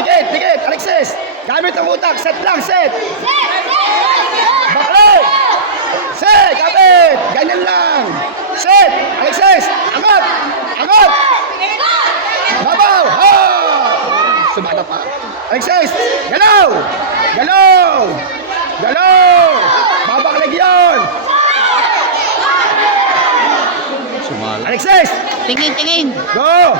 Dikit, dikit. Alexis. Gamit ang utak. Set lang, set. Bakit? Set, kapit. Ganyan lang. Set. Alexis. Angat. Angat. Babaw. Ha! Sumata pa. Alexis. Galaw. Galaw. Galaw. Babaklig yun. Sumala. Alexis. Tingin, tingin. Go.